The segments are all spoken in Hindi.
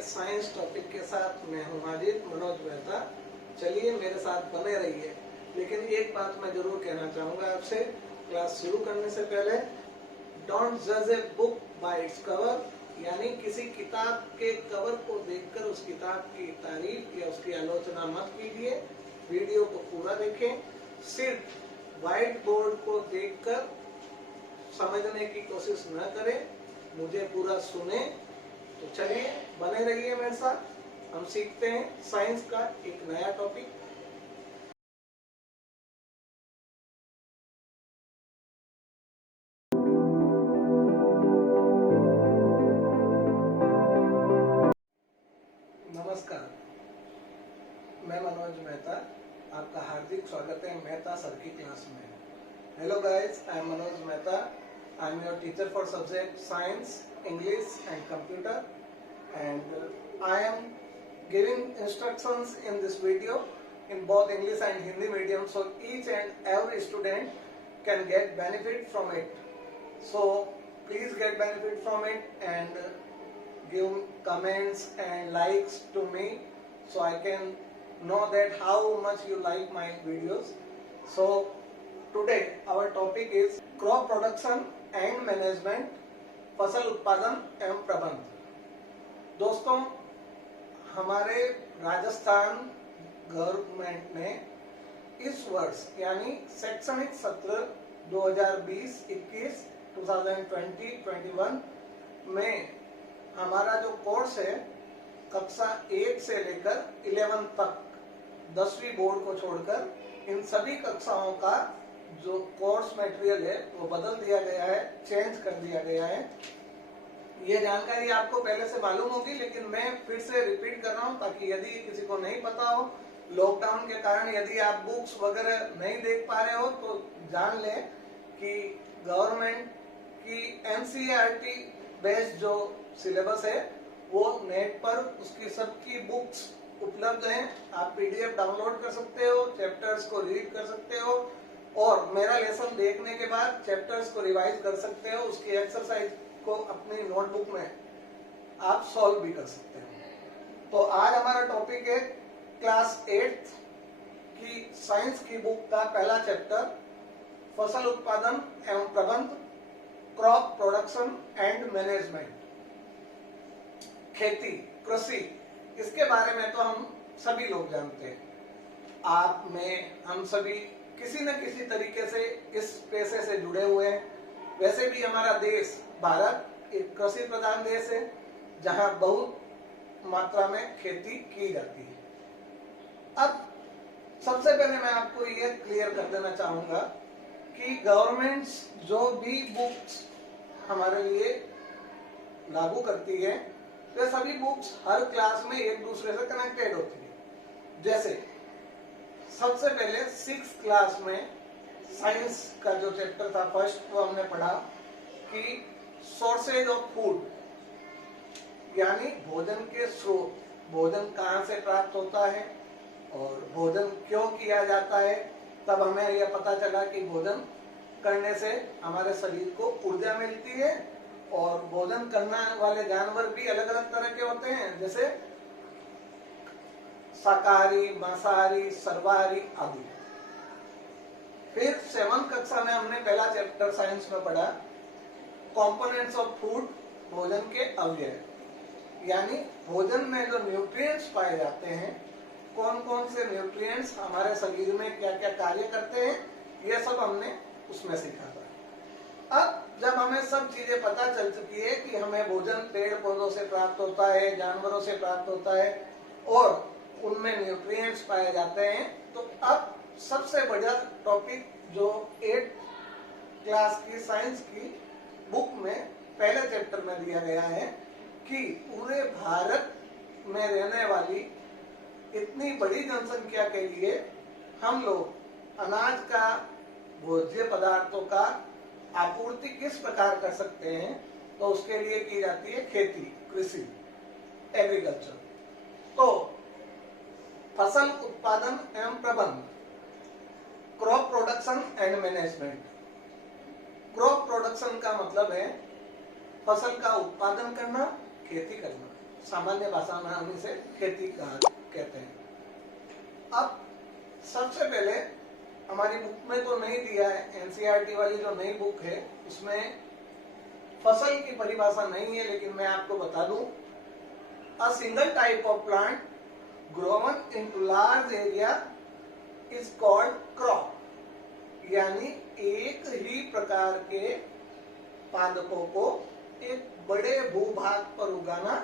के साइंस टॉपिक के साथ मैं हूं हाजिर मनोज मेहता। चलिए मेरे साथ बने रहिए। लेकिन एक बात मैं जरूर कहना चाहूंगा आपसे, क्लास शुरू करने से पहले, डोंट जज a book by its cover, यानी किसी किताब के कवर को देखकर उस किताब की तारीफ या उसकी आलोचना मत कीजिए। वीडियो को पूरा देखें। सिर्फ व्हाइट बोर्ड को देखकर समझने की कोशिश न करें, मुझे पूरा सुने। तो चलिए बने रहिए मेरे साथ, हम सीखते हैं साइंस का एक नया टॉपिक। नमस्कार, मैं मनोज मेहता, आपका हार्दिक स्वागत है मेहता सर की क्लास में। Hello guys, I am Manoj Mehta. I am your teacher for subject science, English and computer, and I am giving instructions in this video in both English and Hindi medium, so each and every student can get benefit from it. So please get benefit from it and give comments and likes to me so I can know that how much you like my videos. So today our topic is crop production and management, फसल उत्पादन एवं प्रबंध। दोस्तों, हमारे राजस्थान गवर्नमेंट ने इस वर्ष यानी शैक्षणिक सत्र 2020-21 2020-21 में हमारा जो कोर्स है कक्षा 1 से लेकर 11 तक, 10वीं बोर्ड को छोड़कर इन सभी कक्षाओं का जो कोर्स मटेरियल है वो बदल दिया गया है, चेंज कर दिया गया है। ये जानकारी आपको पहले से मालूम होगी, लेकिन मैं फिर से रिपीट कर रहा हूँ ताकि यदि किसी को नहीं पता हो, लॉकडाउन के कारण यदि आप बुक्स वगैरह नहीं देख पा रहे हो तो जान लें कि गवर्नमेंट की एनसीईआरटी बेस्ड जो सिलेबस है वो नेट पर उसकी सबकी बुक्स उपलब्ध हैं। आप पीडीएफ डाउनलोड कर सकते हो, चैप्टर्स को रीड कर सकते हो और मेरा लेसन देखने के बाद चैप्टर्स को रिवाइज कर सकते हो। उसकी एक्सरसाइज को अपनी नोटबुक में आप सॉल्व भी कर सकते हो। तो आज हमारा टॉपिक है क्लास 8 की साइंस की बुक का पहला चैप्टर, फसल उत्पादन एवं प्रबंध, क्रॉप प्रोडक्शन एंड मैनेजमेंट। खेती, कृषि, इसके बारे में तो हम सभी लोग जानते हैं। आप, मैं, हम सभी किसी न किसी तरीके से इस पेशे से जुड़े हुए हैं। वैसे भी हमारा देश भारत एक कृषि प्रधान देश है जहां बहुत मात्रा में खेती की जाती है। अब सबसे पहले मैं आपको ये क्लियर कर देना चाहूंगा कि गवर्नमेंट्स जो भी बुक्स हमारे लिए लागू करती है वे सभी बुक्स हर क्लास में एक दूसरे से कनेक्टेड होती है। जैसे सबसे पहले 6th क्लास में साइंस का जो चैप्टर था फर्स्ट, वो हमने पढ़ा कि सोर्सेज ऑफ फूड, यानी भोजन के स्रोत, भोजन कहाँ से प्राप्त होता है और भोजन क्यों किया जाता है। तब हमें यह पता चला कि भोजन करने से हमारे शरीर को ऊर्जा मिलती है और भोजन करने वाले जानवर भी अलग अलग तरह के होते हैं, जैसे शाकाहारी, मांसाहारी, सर्वाहारी आदि। फिर 7th कक्षा में हमने पहला चैप्टर साइंस में पढ़ा कंपोनेंट्स ऑफ फूड, भोजन के अवयव, यानी भोजन में जो न्यूट्रिएंट्स पाए जाते हैं, कौन कौन से न्यूट्रिएंट्स हमारे शरीर में क्या क्या कार्य करते हैं, ये सब हमने उसमें सीखा था। अब जब हमें सब चीजें पता चल चुकी है कि हमें भोजन पेड़ पौधों से प्राप्त होता है, जानवरों से प्राप्त होता है और उनमें न्यूट्रिएंट्स पाए जाते हैं, तो अब सबसे बड़ा टॉपिक जो 8th क्लास की साइंस की बुक में पहले चैप्टर में दिया गया है कि पूरे भारत में रहने वाली इतनी बड़ी जनसंख्या के लिए हम लोग अनाज का, भोज्य पदार्थों का आपूर्ति किस प्रकार कर सकते हैं। तो उसके लिए की जाती है खेती, कृषि, एग्रीकल्चर। तो फसल उत्पादन एवं प्रबंध, crop production and management. Crop production का मतलब है फसल का उत्पादन करना, खेती करना। सामान्य भाषा में हम इसे खेती कहते हैं। अब सबसे पहले हमारी बुक में तो नहीं दिया है, एनसीईआरटी वाली जो नई बुक है उसमें फसल की परिभाषा नहीं है, लेकिन मैं आपको बता दूं, a single type of plant grown into large area is called crop, यानी एक ही प्रकार के पादपों को एक बड़े भूभाग पर उगाना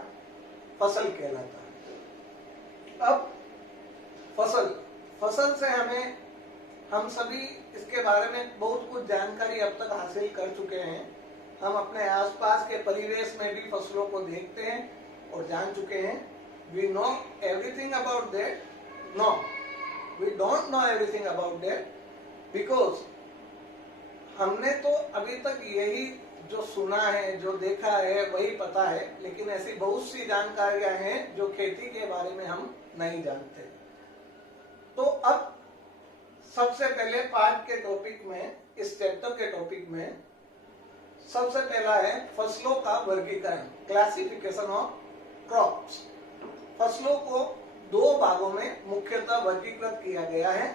फसल कहलाता है। अब फसल से हम सभी इसके बारे में बहुत कुछ जानकारी अब तक हासिल कर चुके हैं। हम अपने आसपास के परिवेश में भी फसलों को देखते हैं और जान चुके हैं। We know everything about that? No, we don't know everything about that because हमने तो अभी तक यही जो सुना है, जो देखा है, वही पता है, लेकिन ऐसी बहुत सी जानकारियां हैं जो खेती के बारे में हम नहीं जानते। तो अब सबसे पहले पाठ के टॉपिक में, इस चैप्टर के टॉपिक में सबसे पहला है फसलों का वर्गीकरण, क्लासिफिकेशन ऑफ क्रॉप्स। फसलों को दो भागों में मुख्यतः वर्गीकृत किया गया है।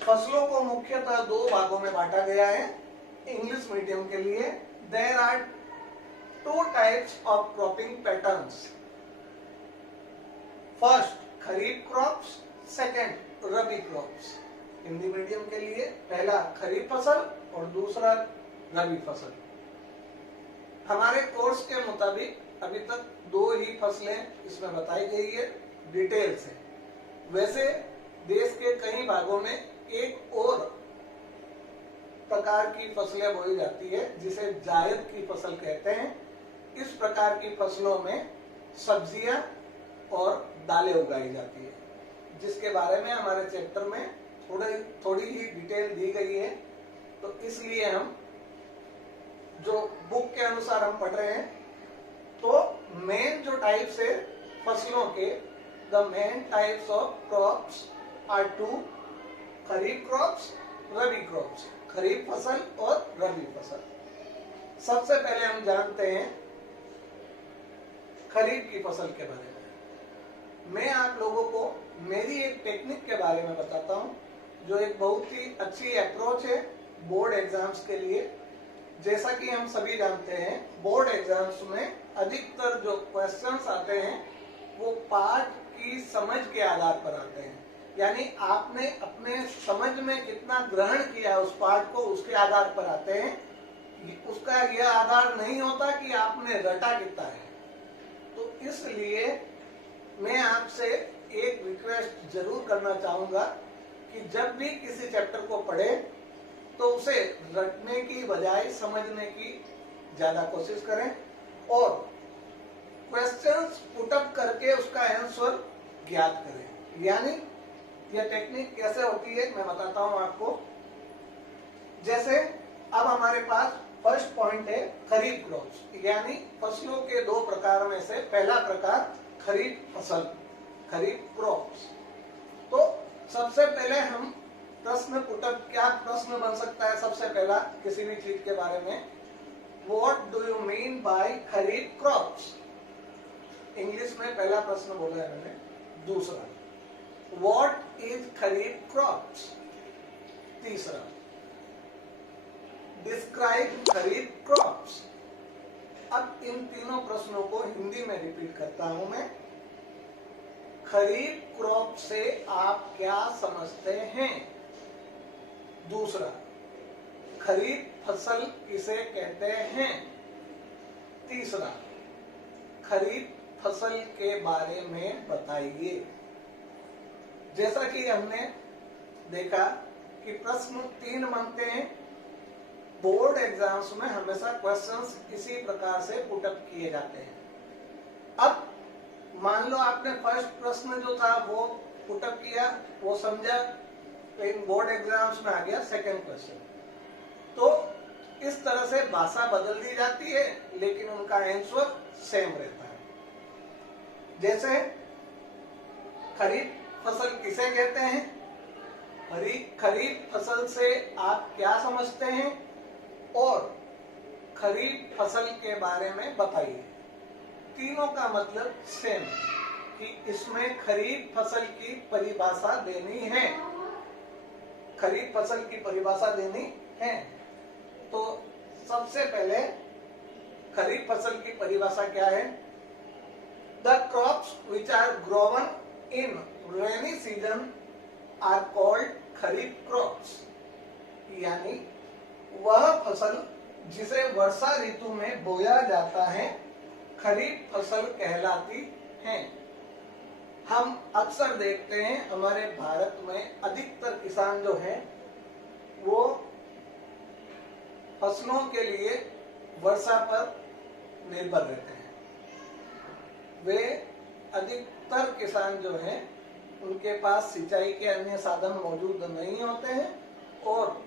फसलों को मुख्यतः दो भागों में बांटा गया है। इंग्लिश मीडियम के लिए there are two types of cropping patterns. First kharif crops, second rabi crops. Hindi medium के लिए पहला खरीफ फसल और दूसरा रबी फसल। हमारे कोर्स के मुताबिक अभी तक दो ही फसलें इसमें बताई गई है डिटेल से। वैसे देश के कई भागों में एक और प्रकार की फसलें बोई जाती है जिसे जायद की फसल कहते हैं। इस प्रकार की फसलों में सब्जियां और दालें उगाई जाती है, जिसके बारे में हमारे चैप्टर में थोड़ी ही डिटेल दी गई है। तो इसलिए हम जो बुक के अनुसार हम पढ़ रहे हैं, तो मेन जो टाइप्स है फसलों के, the main types of crops are two, kharif crops, rabi crops, kharif फसल और रबी फसल। सबसे पहले हम जानते हैं खरीफ की फसल के बारे में। मैं आप लोगों को मेरी एक टेक्निक के बारे में बताता हूं, जो एक बहुत ही अच्छी अप्रोच है बोर्ड एग्जाम्स के लिए। जैसा कि हम सभी जानते हैं, बोर्ड एग्जाम्स में अधिकतर जो क्वेश्चंस आते हैं वो पाठ की समझ के आधार पर आते हैं, यानी आपने अपने समझ में कितना ग्रहण किया उस पाठ को, उसके आधार पर आते हैं। उसका यह आधार नहीं होता कि आपने रटा कितना है। तो इसलिए मैं आपसे एक रिक्वेस्ट जरूर करना चाहूंगा कि जब भी किसी चैप्टर को पढ़े तो उसे रटने की बजाय समझने की ज्यादा कोशिश करें और क्वेश्चंस पुटअप करके उसका आंसर ज्ञात करें। यानी यह टेक्निक कैसे होती है मैं बताता हूं आपको। जैसे अब हमारे पास फर्स्ट पॉइंट है खरीफ क्रॉप्स, यानी फसलों के दो प्रकार में से पहला प्रकार खरीफ फसल, खरीफ क्रॉप्स। तो सबसे पहले हम प्रश्न पुटअप, क्या प्रश्न बन सकता है सबसे पहला किसी भी चीज के बारे में, what do you mean bye kharif crops. English में पहला प्रश्न बोला है मैंने। दूसरा, व्हाट इज खरीफ क्रॉप्स। तीसरा, डिस्क्राइब खरीफ क्रॉप्स। अब इन तीनों प्रश्नों को हिंदी में रिपीट करता हूं मैं। खरीफ क्रॉप से आप क्या समझते हैं। दूसरा, खरीफ फसल किसे कहते हैं। तीसरा, खरीफ फसल के बारे में बताइए। जैसा कि हमने देखा कि प्रश्न 3 बनते हैं। बोर्ड एग्जाम्स में हमेशा क्वेश्चंस इसी प्रकार से पुटअप किए जाते हैं। अब मान लो आपने फर्स्ट प्रश्न जो था वो पुटअप किया, वो समझा, तो इन बोर्ड एग्जाम्स में आ गया सेकंड क्वेश्चन। तो इस तरह से भाषा बदल दी जाती है लेकिन उनका आंसर सेम रहता है। जैसे खरीफ फसल किसे कहते हैं, खरीफ फसल से आप क्या समझते हैं और खरीफ फसल के बारे में बताइए। तीनों का मतलब सेम कि इसमें खरीफ फसल की परिभाषा देनी है, खरीफ फसल की परिभाषा देनी है। तो सबसे पहले खरीफ फसल की परिभाषा क्या है? The crops which are grown in rainy season are called kharif crops, यानी वह फसल जिसे वर्षा ऋतु में बोया जाता है खरीफ फसल कहलाती है। हम अक्सर देखते हैं हमारे भारत में अधिकतर किसान जो हैं वो फसलों के लिए वर्षा पर निर्भर रहते हैं। वे अधिकतर किसान जो हैं उनके पास सिंचाई के अन्य साधन मौजूद नहीं होते हैं और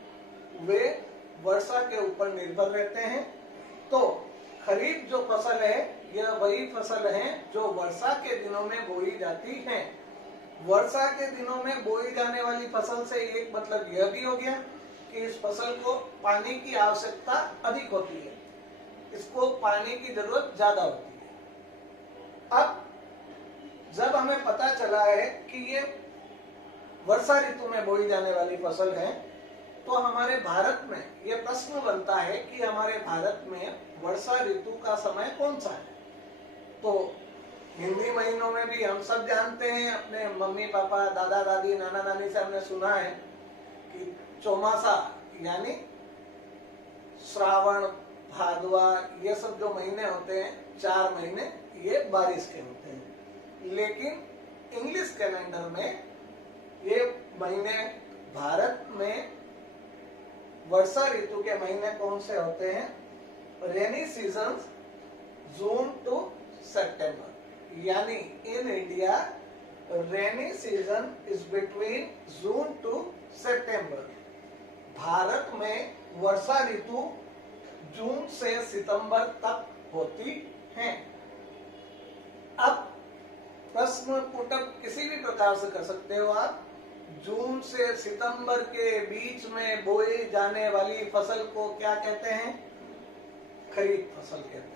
वे वर्षा के ऊपर निर्भर रहते हैं। तो खरीफ जो फसल है यह वही फसल है जो वर्षा के दिनों में बोई जाती है। वर्षा के दिनों में बोई जाने वाली फसल से एक मतलब यह भी हो गया कि इस फसल को पानी की आवश्यकता अधिक होती है, इसको पानी की जरूरत ज्यादा होती है। अब जब हमें पता चला है कि ये वर्षा ऋतु में बोई जाने वाली फसल है, तो हमारे भारत में ये प्रश्न बनता है कि हमारे भारत में वर्षा ऋतु का समय कौन सा है। तो हिंदी महीनों में भी हम सब जानते हैं, अपने मम्मी पापा दादा दादी नाना नानी से हमने सुना है कि चौमासा यानी श्रावण भादवा ये सब जो महीने होते हैं 4 महीने ये बारिश के होते हैं। लेकिन इंग्लिश कैलेंडर में ये महीने भारत में वर्षा ऋतु के महीने कौन से होते हैं? Rainy season June to September, यानी in India rainy season is between June to September. भारत में वर्षा ऋतु जून से सितंबर तक होती है। अब प्रश्न पुटअप किसी भी प्रकार से कर सकते हो आप। जून से सितंबर के बीच में बोई जाने वाली फसल को क्या कहते हैं? खरीफ फसल कहते हैं।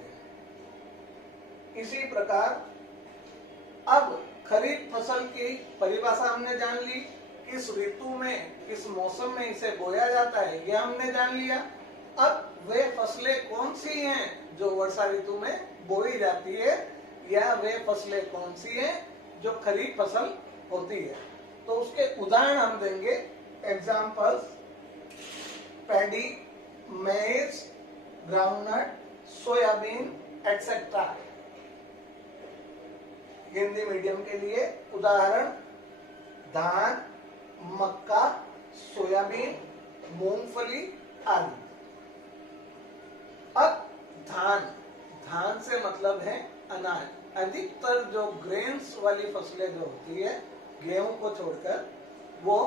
इसी प्रकार अब खरीफ फसल की परिभाषा हमने जान ली, किस ऋतु में किस मौसम में इसे बोया जाता है यह हमने जान लिया। अब वे फसलें कौन सी हैं जो वर्षा ऋतु में बोई जाती है, या वे फसलें कौन सी हैं जो खरीफ फसल होती है। तो उसके उदाहरण हम देंगे, एग्जाम्पल्स पैडी, मेज, groundnut, soybean etcetera. Hindi medium के लिए उदाहरण धान, मक्का, सोयाबीन, मूंगफली आदि। अब धान से मतलब है अनाज। अधिकतर जो ग्रेन्स वाली फसलें जो होती है गेहूं को छोड़कर वो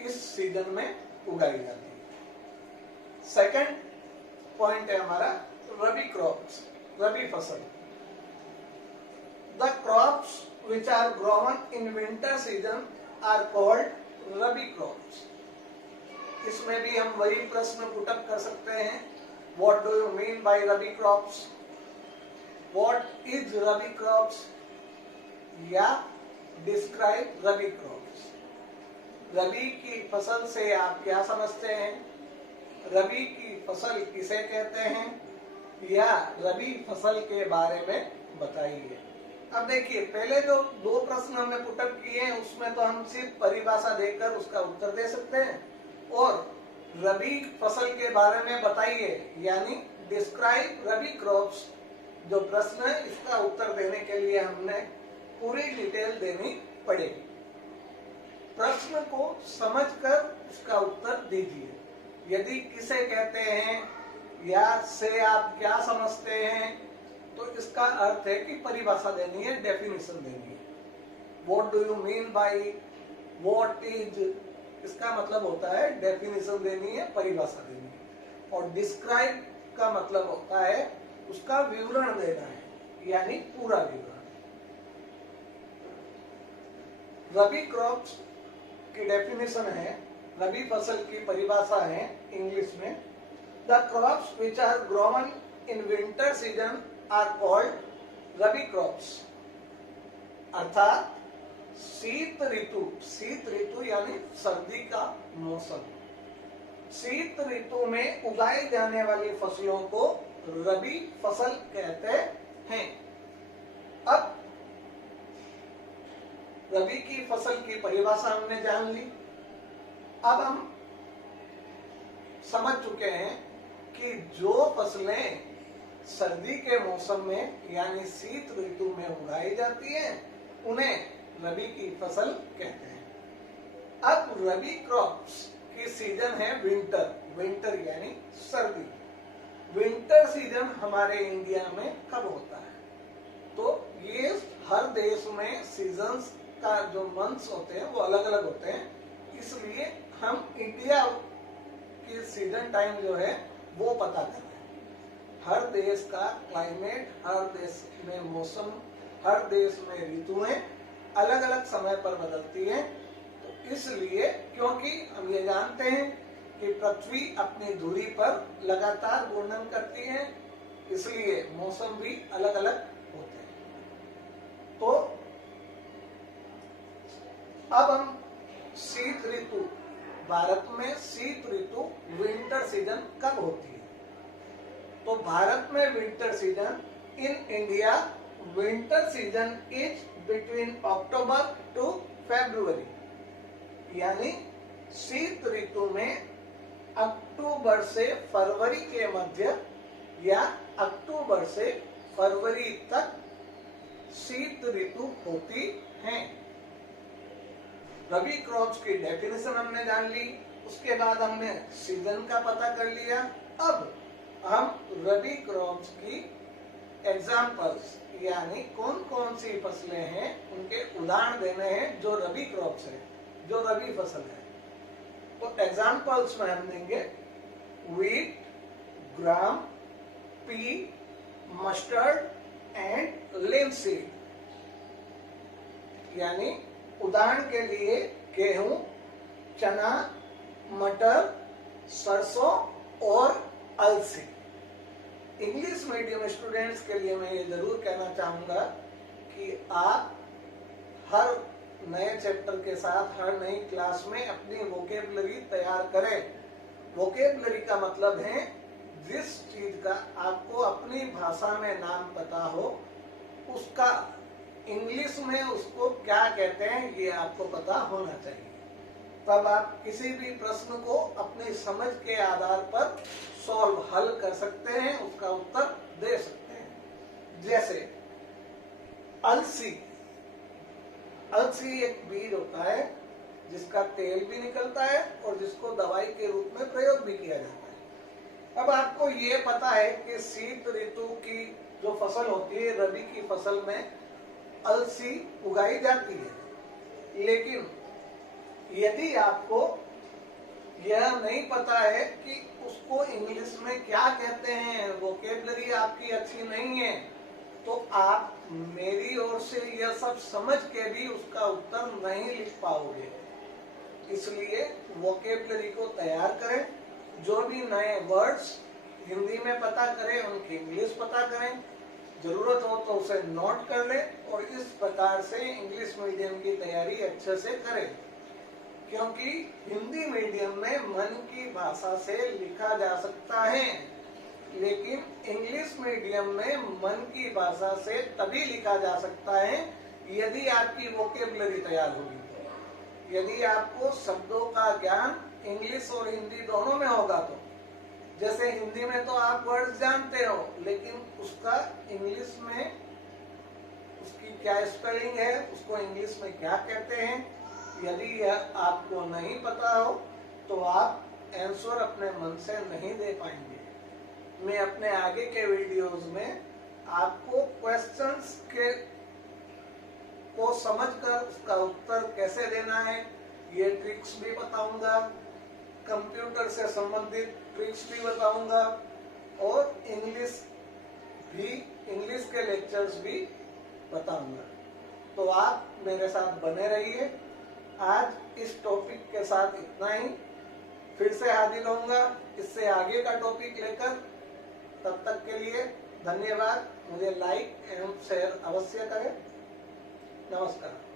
इस सीजन में उगाई जाती है। सेकंड पॉइंट है हमारा रबी क्रॉप्स, रबी फसल। The crops which are grown in winter season are called rabi crops. इसमें भी हम वही प्रश्न पुटअप कर सकते हैं, what do you mean by rabi crops, what is rabi crops, या डिस्क्राइब रबी क्रॉप्स। रबी की फसल से आप क्या समझते हैं? रबी की फसल किसे कहते हैं, या रबी फसल के बारे में बताइए। अब देखिए, पहले जो 2 प्रश्न हमने पुटअप किए हैं उसमें तो हम सिर्फ परिभाषा देकर उसका उत्तर दे सकते हैं, और रबी फसल के बारे में बताइए यानी डिस्क्राइब रबी क्रॉप्स जो प्रश्न है इसका उत्तर देने के लिए हमने पूरी डिटेल देनी पड़ेगी। प्रश्न को समझकर उसका उत्तर दीजिए। यदि किसे कहते हैं या से आप क्या समझते हैं, तो इसका अर्थ है कि परिभाषा देनी है, डेफिनेशन देनी है। What do you mean bye, what is, इसका मतलब होता है डेफिनेशन देनी है, परिभाषा देनी है। और डिस्क्राइब का मतलब होता है उसका विवरण देना है, यानी पूरा विवरण। रबी क्रॉप्स की डेफिनेशन है, रबी फसल की परिभाषा है इंग्लिश में, the crops which are grown in winter season are called rabi crops अर्थात शीत ऋतु यानी सर्दी का मौसम, शीत ऋतु में उगाई जाने वाली फसलों को रबी फसल कहते हैं। अब रबी की फसल की परिभाषा हमने जान ली। अब हम समझ चुके हैं कि जो फसलें सर्दी के मौसम में यानी शीत ऋतु में उगाई जाती हैं उन्हें रबी की फसल कहते हैं। अब रबी क्रॉप्स की सीजन है विंटर यानी सर्दी। विंटर सीजन हमारे इंडिया में कब होता है? तो ये हर देश में सीजन्स का जो मंथ्स होते हैं वो अलग अलग होते हैं, इसलिए हम इंडिया की सीजन टाइम जो है वो पता कर रहे हैं। हर देश का क्लाइमेट, हर देश में मौसम, हर देश में ऋतुएं अलग अलग समय पर बदलती हैं। तो इसलिए क्योंकि हम ये जानते हैं कि पृथ्वी अपनी दूरी पर लगातार घूर्णन करती है, इसलिए मौसम भी अलग अलग होते हैं। तो अब हम शीत ऋतु, भारत में शीत ऋतु विंटर सीजन कब होती है? तो भारत में winter season in India winter season is between October to February, यानी शीत ऋतु में अक्टूबर से फरवरी के मध्य या अक्टूबर से फरवरी तक शीत ऋतु होती है। रबी क्रॉप्स की डेफिनेशन हमने जान ली, उसके बाद हमने सीजन का पता कर लिया। अब हम रबी क्रॉप्स की एग्जाम्पल्स यानी कौन कौन सी फसलें हैं उनके उदाहरण देने हैं जो रबी क्रॉप्स है, जो रबी फसल है। तो एग्जाम्पल्स में हम देंगे wheat, gram, P, mustard and linseed. यानी उदाहरण के लिए गेहूं, चना, मटर, सरसों और अलसी। इंग्लिश मीडियम स्टूडेंट्स के लिए मैं ये जरूर कहना चाहूंगा कि आप हर नए चैप्टर के साथ हर नई क्लास में अपनी वोकेबलरी तैयार करें। वोकेबलरी का मतलब है जिस चीज का आपको अपनी भाषा में नाम पता हो उसका इंग्लिश में उसको क्या कहते हैं ये आपको पता होना चाहिए। तब आप किसी भी प्रश्न को अपनी समझ के आधार पर हल कर सकते हैं, उसका उत्तर दे सकते हैं। जैसे अलसी, अलसी एक बीज होता है जिसका तेल भी निकलता है और जिसको दवाई के रूप में प्रयोग भी किया जाता है। अब आपको ये पता है कि शीत ऋतु की जो फसल होती है, रबी की फसल में अलसी उगाई जाती है, लेकिन यदि आपको यह नहीं पता है कि उसको इंग्लिश में क्या कहते हैं, वोकेबलरी आपकी अच्छी नहीं है, तो आप मेरी ओर से यह सब समझ के भी उसका उत्तर नहीं लिख पाओगे। इसलिए वोकेबलरी को तैयार करें, जो भी नए वर्ड्स हिंदी में पता करें उनकी इंग्लिश पता करें, जरूरत हो तो उसे नोट कर लें और इस प्रकार से इंग्लिश मीडियम की तैयारी अच्छे से करें। क्योंकि हिंदी मीडियम में मन की भाषा से लिखा जा सकता है, लेकिन इंग्लिश मीडियम में मन की भाषा से तभी लिखा जा सकता है यदि आपकी वोकेबलरी तैयार होगी। यदि आपको शब्दों का ज्ञान इंग्लिश और हिंदी दोनों में होगा तो, जैसे हिंदी में तो आप वर्ड्स जानते हो, लेकिन उसका इंग्लिश में उसकी क्या स्पेलिंग है, उसको इंग्लिश में क्या कहते हैं, यदि यह आपको नहीं पता हो तो आप आंसर अपने मन से नहीं दे पाएंगे। मैं अपने आगे के वीडियोस में आपको क्वेश्चंस के को समझकर उसका उत्तर कैसे देना है ये ट्रिक्स भी बताऊंगा, कंप्यूटर से संबंधित ट्रिक्स भी बताऊंगा और इंग्लिश के लेक्चर्स भी बताऊंगा। तो आप मेरे साथ बने रहिए। आज इस टॉपिक के साथ इतना ही, फिर से हाजिर होऊंगा इससे आगे का टॉपिक लेकर। तब तक के लिए धन्यवाद। मुझे लाइक एवं शेयर अवश्य करें। नमस्कार।